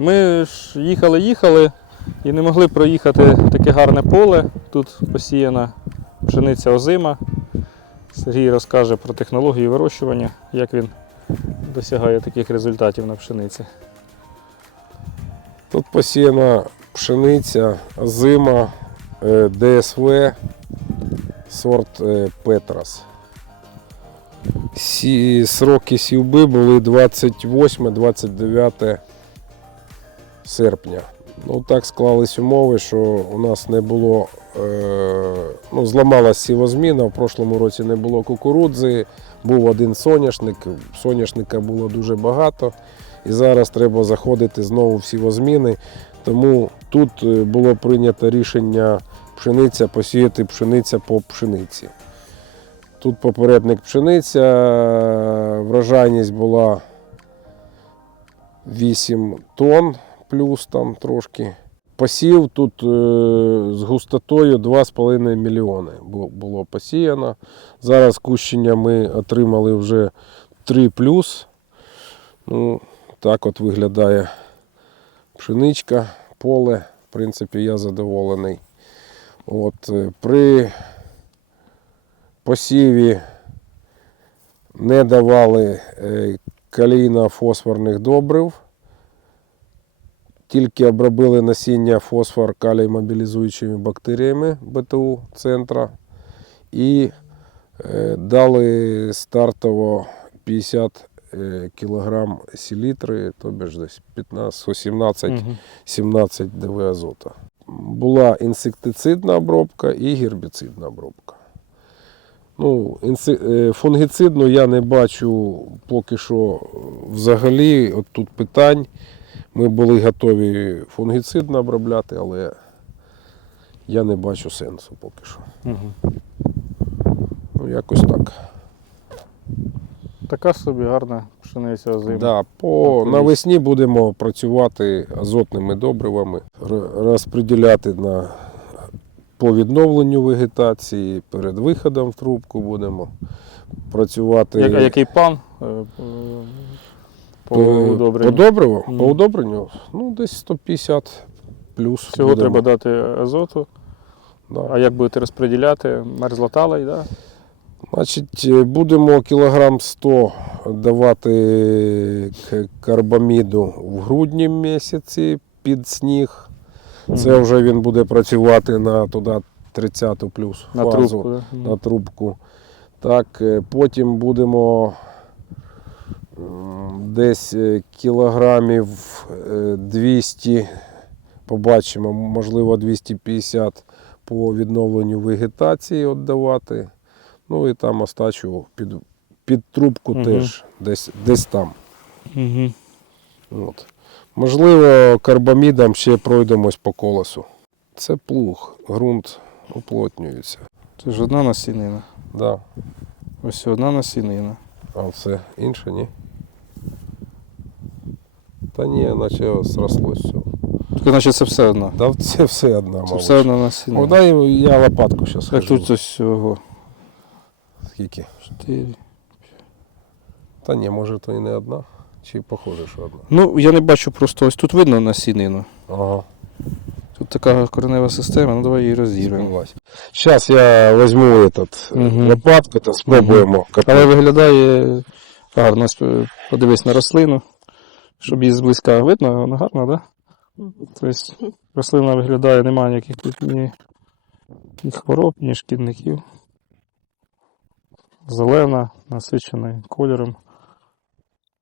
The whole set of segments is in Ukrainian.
Ми ж їхали-їхали і не могли проїхати таке гарне поле. Тут посіяна пшениця озима. Сергій розкаже про технологію вирощування, як він досягає таких результатів на пшениці. Тут посіяна пшениця, зима, е, ДСВ, сорт е, Петрас. Сроки сівби були 28-29 серпня. Ну, так склались умови, що у нас не було, е, ну, зламалась сівозміна, в прошлому році не було кукурудзи, був один соняшник, соняшника було дуже багато. І зараз треба заходити знову в сівозміни. Тому тут е, було прийнято рішення пшениця посіяти пшениця по пшениці. Тут попередник пшениця, врожайність була 8 тонн плюс там трошки. Посів тут е, з густотою 2,5 мільйони бу- було посіяно. Зараз кущення ми отримали вже 3 плюс. Ну, так от виглядає пшеничка, поле. В принципі, я задоволений. От, е, при посіві не давали е, калійно-фосфорних добрив. Тільки обробили насіння фосфор калій мобілізуючими бактеріями БТУ центра і е, дали стартово 50 е, кілограм селітри, тобі ж десь 15-17 Мгм. 17 ДВ азота. Була інсектицидна обробка і гербіцидна обробка. Ну, е, фунгіцидну я не бачу поки що взагалі. От тут питань. Ми були готові фунгіцидно обробляти, але я не бачу сенсу поки що. Мгм. Ну, якось так. Така собі гарна пшениця озима. Да, по, Тобто навесні будемо працювати азотними добривами, розподіляти на, по відновленню вегетації, перед виходом в трубку будемо працювати Я- який пан е, е, по по, удобренню? по добриву, по удобренню, ну десь 150 плюс. Всього будемо. треба дати азоту. Да. А як будете розподіляти? Мерзлоталий, да? Значить, е, будемо кілограм 100 давати карбаміду в грудні місяці під сніг. Це вже він буде працювати на туди 30 плюс на трубку. Да? на трубку. Так, е, потім будемо десь е, кілограмів е, 200, побачимо, можливо 250 по відновленню вегетації віддавати. Ну і там остачу під, під трубку Мгм. теж десь, десь там. Угу. От. Можливо, карбамідом ще пройдемось по колесу. Це плуг, ґрунт уплотнюється. Це ж одна насінина. Да. Ось одна насінина. А це інше, ні? Та ні, наче зрослось все. Так, наче це все одна. Да, це все одна, Це мабуть. все одна насінина. О, дай я лопатку зараз Так тут ось всього. Скільки? Чотири. Та ні, може то і не одна. Чи похоже, що одна. Ну, я не бачу просто ось тут видно насінину. Ага. Тут така коренева система, ну давай її розірвемо. Зараз я візьму этот, Мгм. лопатку та спробуємо. Але виглядає гарно. Ось, Подивись на рослину, щоб її зблизька видно, вона гарна, так? Да? Тобто рослина виглядає, немає ніяких тут ні, ні хвороб, ні шкідників. Зелена, насичена кольором.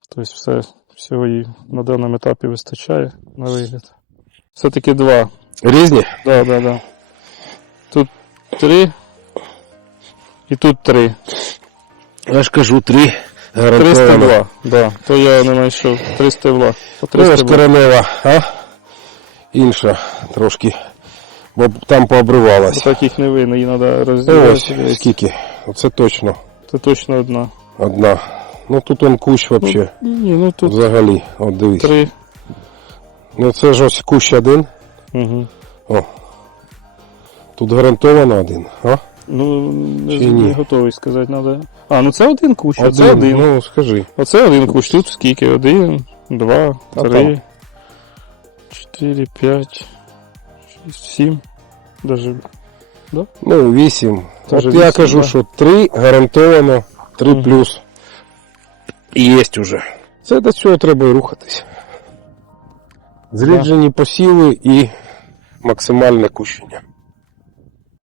Тобто все, всього їй на даному етапі вистачає на вигляд. Все-таки два. Різні? Да, да, да. Тут три. І тут три. Я ж кажу, три. 302. Да, то я не знайшов. 302. По Ну, ось коренева, а? Інша трошки. Бо там пообривалась. Так їх не видно, її треба Ну, ось скільки. Оце точно Це точно одна. одна. Ну тут он кущ вообще. Ні, ну тут Взагалі, от дивись. три. Ну це ж ось кущ один. Угу. О. Тут гарантовано один, а? Ну, не, Чи ні? не готовий сказати, треба. А, ну це один кущ, а це Один. Ну, скажи. Оце один кущ. Тут скільки? Один, два, А три. там? 4, 5, 6, 7. Даже Ну, 8. От я вісім, кажу, да? що 3 гарантовано, 3 Мгм. плюс. Є уже. Це до цього треба і рухатись. Зріджені посіви і максимальне кущення.